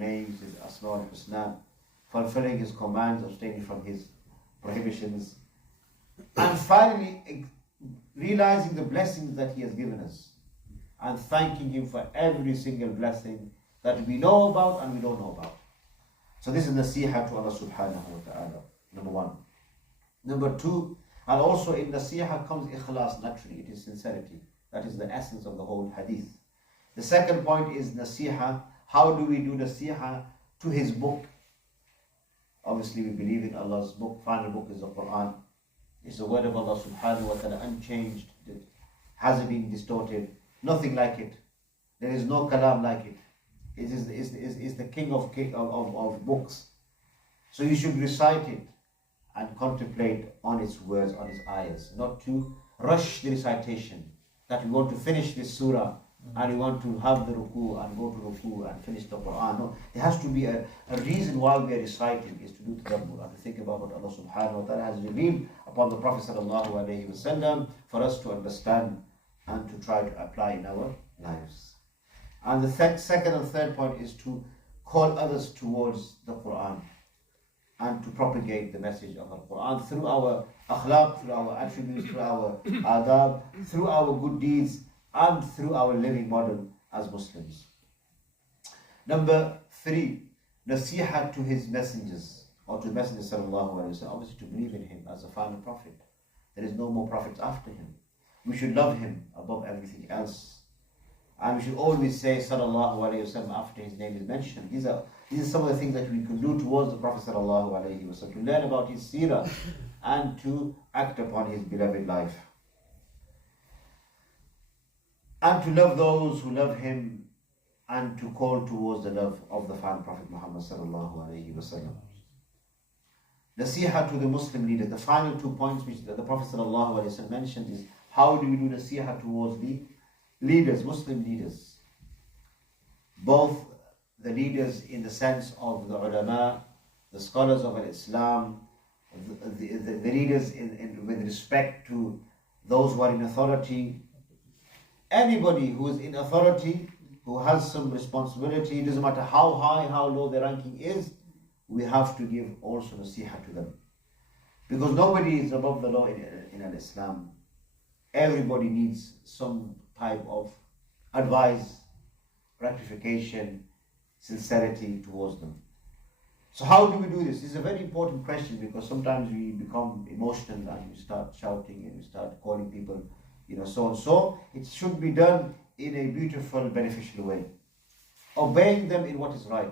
names, His Asma al-Husna, fulfilling His commands, abstaining from His prohibitions, and finally realizing the blessings that He has given us and thanking Him for every single blessing that we know about and we don't know about. So this is nasiha to Allah subhanahu wa ta'ala, number one. Number two, and also in nasiha comes ikhlas naturally, it is sincerity. That is the essence of the whole hadith. The second point is nasiha. How do we do nasiha to His book? Obviously we believe in Allah's book. Final book is the Quran. It's the word of Allah subhanahu wa ta'ala, unchanged. It hasn't been distorted. Nothing like it. There is no kalam like it. It is the king of books. So you should recite it and contemplate on its words, on its ayahs. Not to rush the recitation. That we want to finish this surah and we want to have the ruku and go to ruku and finish the Quran. No, there has to be a reason why we are reciting, is to do tadabbur and to think about what Allah subhanahu wa ta'ala has revealed upon the Prophet sallallahu alayhi wa sallam for us to understand and to try to apply in our lives. And the second and third point is to call others towards the Quran and to propagate the message of the Quran through our akhlaq, through our attributes, through our adab, through our good deeds, and through our living model as Muslims. Number three, nasiha to his messengers, or to the Messenger sallallahu alaihi wasallam, obviously to believe in him as a final prophet. There is no more prophets after him. We should love him above everything else. And we should always say sallallahu alaihi wasallam after his name is mentioned. These are some of the things that we can do towards the Prophet sallallahu alaihi wasallam, to learn about his seerah and to act upon his beloved life. And to love those who love him and to call towards the love of the final Prophet Muhammad sallallahu alaihi wasallam. Nasiha to the Muslim leaders. The final 2 points which the Prophet sallallahu alaihi wasallam mentioned is how do we do nasiha towards the leaders, Muslim leaders. Both the leaders in the sense of the ulama, the scholars of Islam, the leaders with respect to those who are in authority. Anybody who is in authority, who has some responsibility, it doesn't matter how high, how low the ranking is, we have to give also nasiha to them. Because nobody is above the law in Islam. Everybody needs some type of advice, rectification, sincerity towards them. So how do we do this? This is a very important question, because sometimes we become emotional and we start shouting and we start calling people, so and so. It should be done in a beautiful, beneficial way, obeying them in what is right.